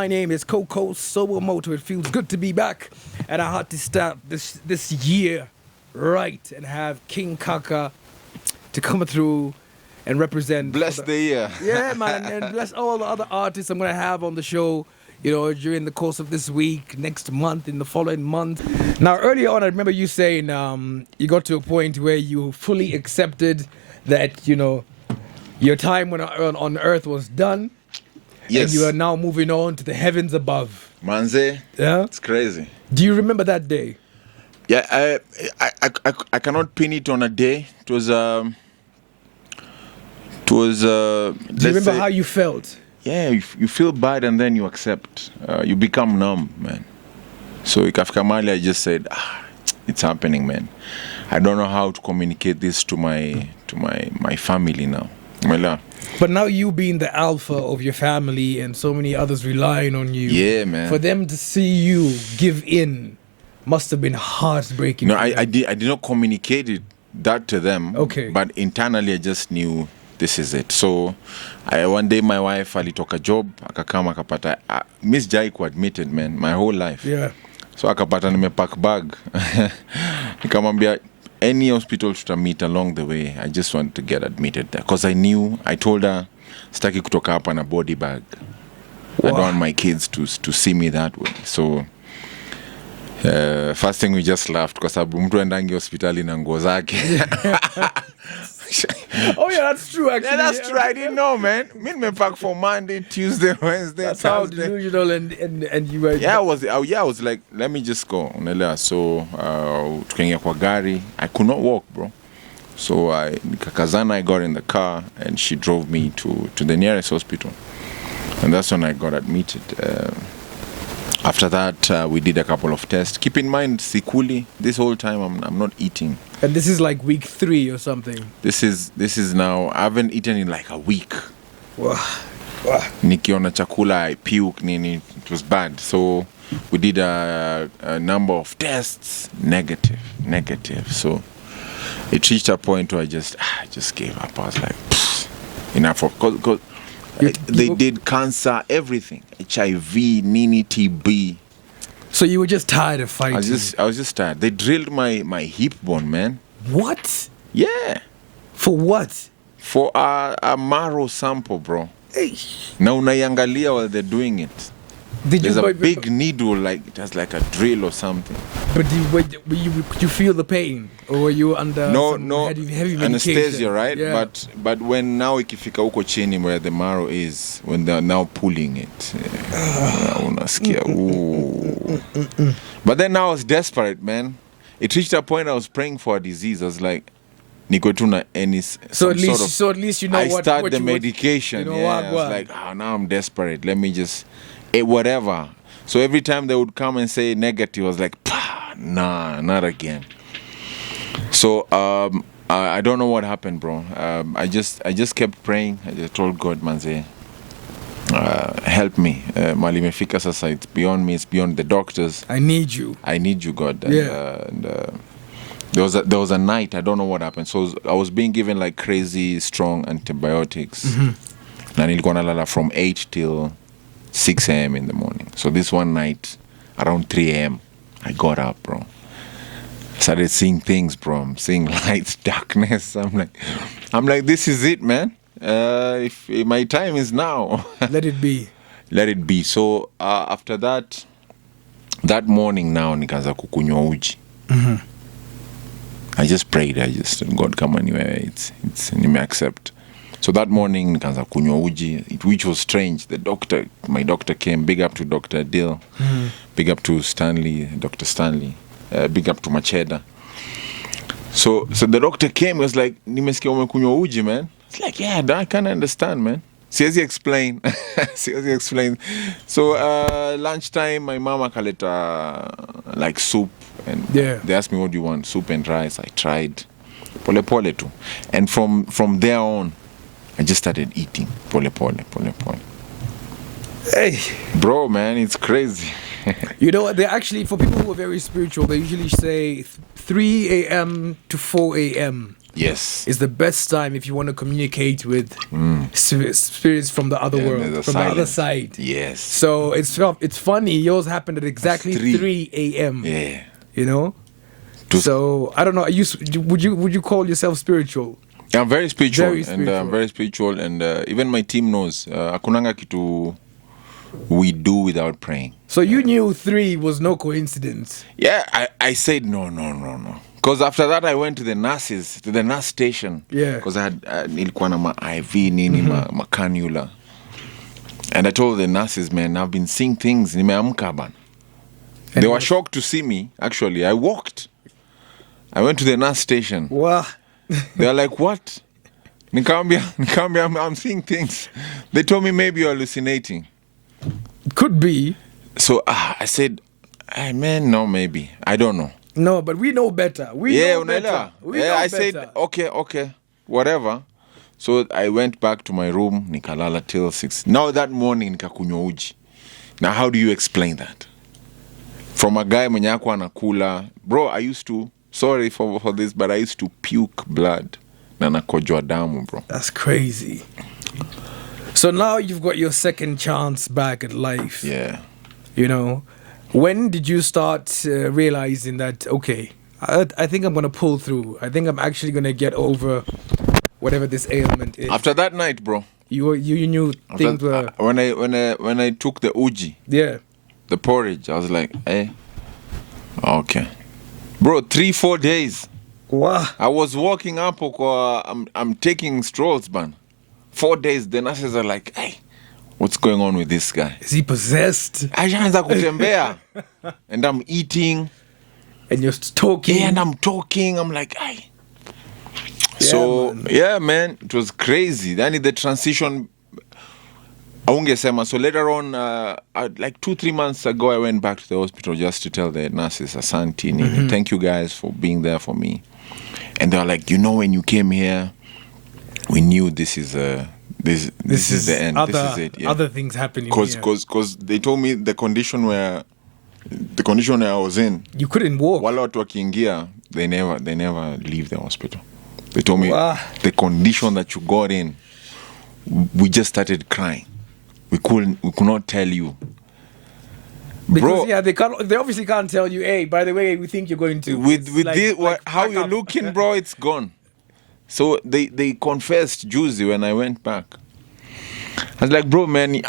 My name is Coco Sowamoto. It feels good to be back, and I had to start this year right and have King Kaka to come through and represent. Bless the year. Yeah, man, and bless all the other artists I'm gonna have on the show. You know, during the course of this week, next month, in the following month. Now, earlier on, I remember you saying you got to a point where you fully accepted that your time on Earth was done. Yes. And you are now moving on to the heavens above. Manze. Yeah. It's crazy. Do you remember that day? Yeah, I cannot pin it on a day. It was Do you remember how you felt? Yeah, you feel bad and then you accept. You become numb, man. So ikafika mahali I just said, it's happening, man. I don't know how to communicate this to my family now. But now you being the alpha of your family and so many others relying on you. Yeah, man. For them to see you give in must have been heartbreaking. No, I did not communicate that to them. Okay. But internally I just knew this is it. So one day my wife alitoka job, akakama akapata Miss Jaiku admitted, man, my whole life. Yeah. So akapata nimepack bag. Nikamwambia any hospital tutamit along the way. I just want to get admitted there because I told her sitaki kutoka hapa na body bag. Wow. I don't want my kids to see me that way. So first thing we just laughed kwa sababu mtu endangi hospitali na nguo zake. Oh yeah, that's true actually. Yeah, that's true. I didn't know, man. Me pack for Monday, Tuesday, Wednesday. That's Thursday. how delusional and you were. Yeah, I was like, let me just go. So tukaingia kwa gari. I could not walk, bro. So Kakazana, I got in the car and she drove me to the nearest hospital. And that's when I got admitted. After that, we did a couple of tests. Keep in mind, sikuli, this whole time I'm not eating. And this is like week 3 or something. This is now, I haven't eaten in like a week. Wow. Nikiona chakula, I puke, nini, it was bad. So we did a number of tests, negative. So it reached a point where I just gave up. I was like, enough of, because they did cancer, everything, HIV, nini, TB. So you were just tired of fighting? I was just tired. They drilled my hip bone, man. What? Yeah. For what? For a marrow sample, bro. Hey. Na unaiangalia while they're doing it. There's a big needle, like it has like a drill or something. But you feel the pain, or were you under no heavy medication? anesthesia, right? Yeah. But when now ikifika huko chini where the marrow is, when they're now pulling it, unasikia. But then I was desperate, man. It reached a point I was praying for a disease. I was like, niko tu na any. So at least you know I what. start what the you medication. You know yeah, I was like, now I'm desperate. Let me just. Whatever. So every time they would come and say negative, I was like, nah, not again. So I don't know what happened, bro. I just kept praying. I just told God, manze, help me. Mali mefika sasa, it's beyond me. It's beyond the doctors. I need you, God. And, yeah. There was a night. I don't know what happened. So I was being given like crazy strong antibiotics. Na nilikuwa nalala from 8 till 6 a.m. in the morning. So this one night, around 3 a.m., I got up, bro. Started seeing things, bro. I'm seeing lights, darkness. I'm like, this is it, man. If my time is now. Let it be. Let it be. So after that morning now, nikaanza kukunywa uji. I just prayed. God, come anywhere. It's nime accept. So that morning, nikaanza kunywa uji, which was strange. My doctor came. Big up to Dr. Dill. Big up to Dr. Stanley. Big up to Macheda. So the doctor came. He was like, nimesikia umekunywa uji, man. It's like, yeah, I can't understand, man. Siwezi explain. So lunchtime, my mama akaleta like soup. And they asked me, what do you want? Soup and rice. I tried. Pole pole too. And from there on, I just started eating. Pole. Hey. Bro, man, it's crazy. You know what? They actually, for people who are very spiritual, they usually say 3 a.m. to 4 a.m. Yes. is the best time if you want to communicate with spirits from the other world, there's a from the other silence. side. Yes. So it's funny. Yours happened at exactly 3 a.m. Yeah. You know. So I don't know. Would you call yourself spiritual? I'm very spiritual, Very spiritual. and I'm very spiritual, and even my team knows. Akunanga kitu we do without praying. So you knew 3 was no coincidence. Yeah, I said no. Because after that I went to the nurse station. Yeah. Because I had nilikuwa na ma IV nini ma cannula. And I told the nurses, man, I've been seeing things. Nimeamka bana. They were shocked to see me. Actually, I walked. I went to the nurse station. Wow. They're like, what? Nikambia, I'm seeing things. They told me maybe you're hallucinating. Could be. So I said, hey, man, no, maybe. I don't know. No, but we know better. We know better. I said, okay, whatever. So I went back to my room, nikalala till 6. Now that morning, nikakunywa uji. Now, how do you explain that? From a guy mwenye hakuwa anakula. Bro, I used to, sorry for this, but I used to puke blood. Na nakojwa damu, bro. That's crazy. So now you've got your second chance back at life. Yeah. You know, when did you start realizing that, okay, I think I'm going to pull through. I think I'm actually going to get over whatever this ailment is. After that night, bro. You knew things were... When I took the uji. Yeah. The porridge, I was like, hey, okay. Bro, 3-4 days. Wow. I was walking up, I'm taking strolls, man. 4 days, the nurses are like, hey, what's going on with this guy? Is he possessed? Ajaanza kutembea. And I'm eating. And you're talking. Yeah, and I'm talking. I'm like, hey. So, yeah, man, it was crazy. Then the transition, aungesema. So later on, like 2-3 months ago, I went back to the hospital just to tell the nurses, Asante, thank you guys for being there for me. And they were like, when you came here, we knew this is this is the end. This is it. Yeah. Other things happening. Because they told me the condition where I was in. You couldn't walk. Wale watu wakiingia, they never leave the hospital. They told me the condition that you got in, we just started crying. We could not tell you. Because bro, they obviously can't tell you, hey, by the way, we think you're going to. With this, how you're looking, bro, it's gone. So they confessed juicy when I went back. I was like, bro, man,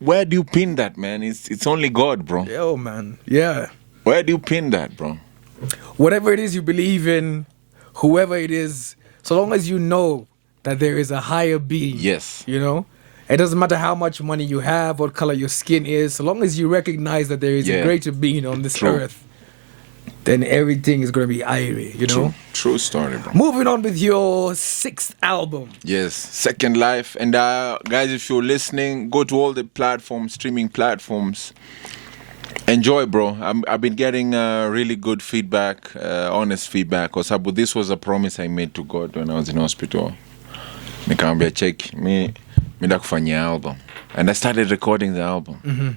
where do you pin that, man? It's only God, bro. Yo, man. Yeah. Where do you pin that, bro? Whatever it is you believe in, whoever it is, so long as you know that there is a higher being. Yes. You know? It doesn't matter how much money you have, what color your skin is, so long as you recognize that there is a greater being on this earth, then everything is going to be airy, you know? True story, bro. Moving on with your 6th album. Yes, Second Life. And guys, if you're listening, go to all the streaming platforms. Enjoy, bro. I've been getting really good feedback, honest feedback. Because this was a promise I made to God when I was in hospital. Nikamwambia check me kufanya album. And I started recording the album.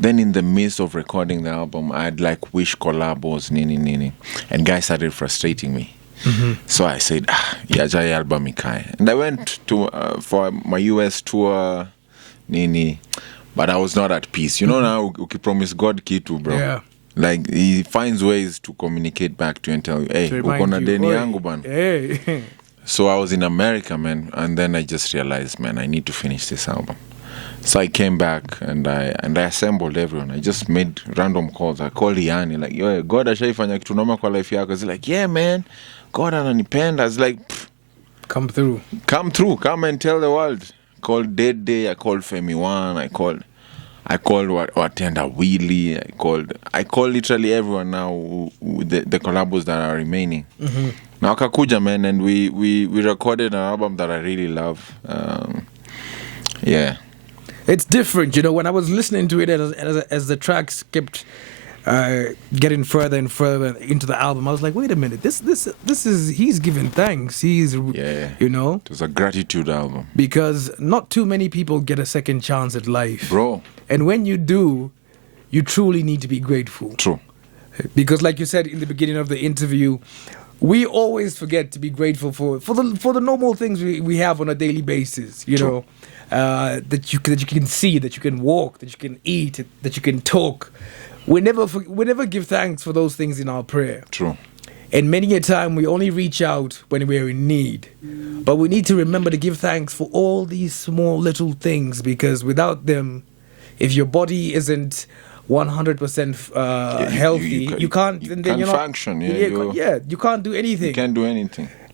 Then in the midst of recording the album, I'd like wish collabos, nini. And guys started frustrating me. So I said, yajai album ikai. And I went to for my US tour, nini. But I was not at peace. You know now, you promise God kitu, bro. Yeah. Like, he finds ways to communicate back to you and tell you, hey, uko na deni yangu ban. Hey. So I was in America, man. And then I just realized, man, I need to finish this album. So I came back and I assembled everyone. I just made random calls. I called Iani, like, yo, God ashaifanya kitu noma kwa life yako. He's like, yeah, man, God ananipenda. I was like, come through. Come and tell the world. I called Dead Day. I called Femi One. I called Watenda Wheelie. I called literally everyone now. The collabos that are remaining. Now Kakuja, man, and we recorded an album that I really love. Yeah. It's different, you know. When I was listening to it as the tracks kept getting further and further into the album, I was like, wait a minute, this is he's giving thanks. He's you know. It was a gratitude album. Because not too many people get a second chance at life. Bro. And when you do, you truly need to be grateful. True. Because like you said in the beginning of the interview, we always forget to be grateful for the normal things we have on a daily basis. You True. know, that you can see, that you can walk, that you can eat, that you can talk. We never give thanks for those things in our prayer. True. And many a time we only reach out when we're in need. But we need to remember to give thanks for all these small little things, because without them, if your body isn't 100% healthy, you can't. You then can't you're not, function. you can't do anything. You can't do anything.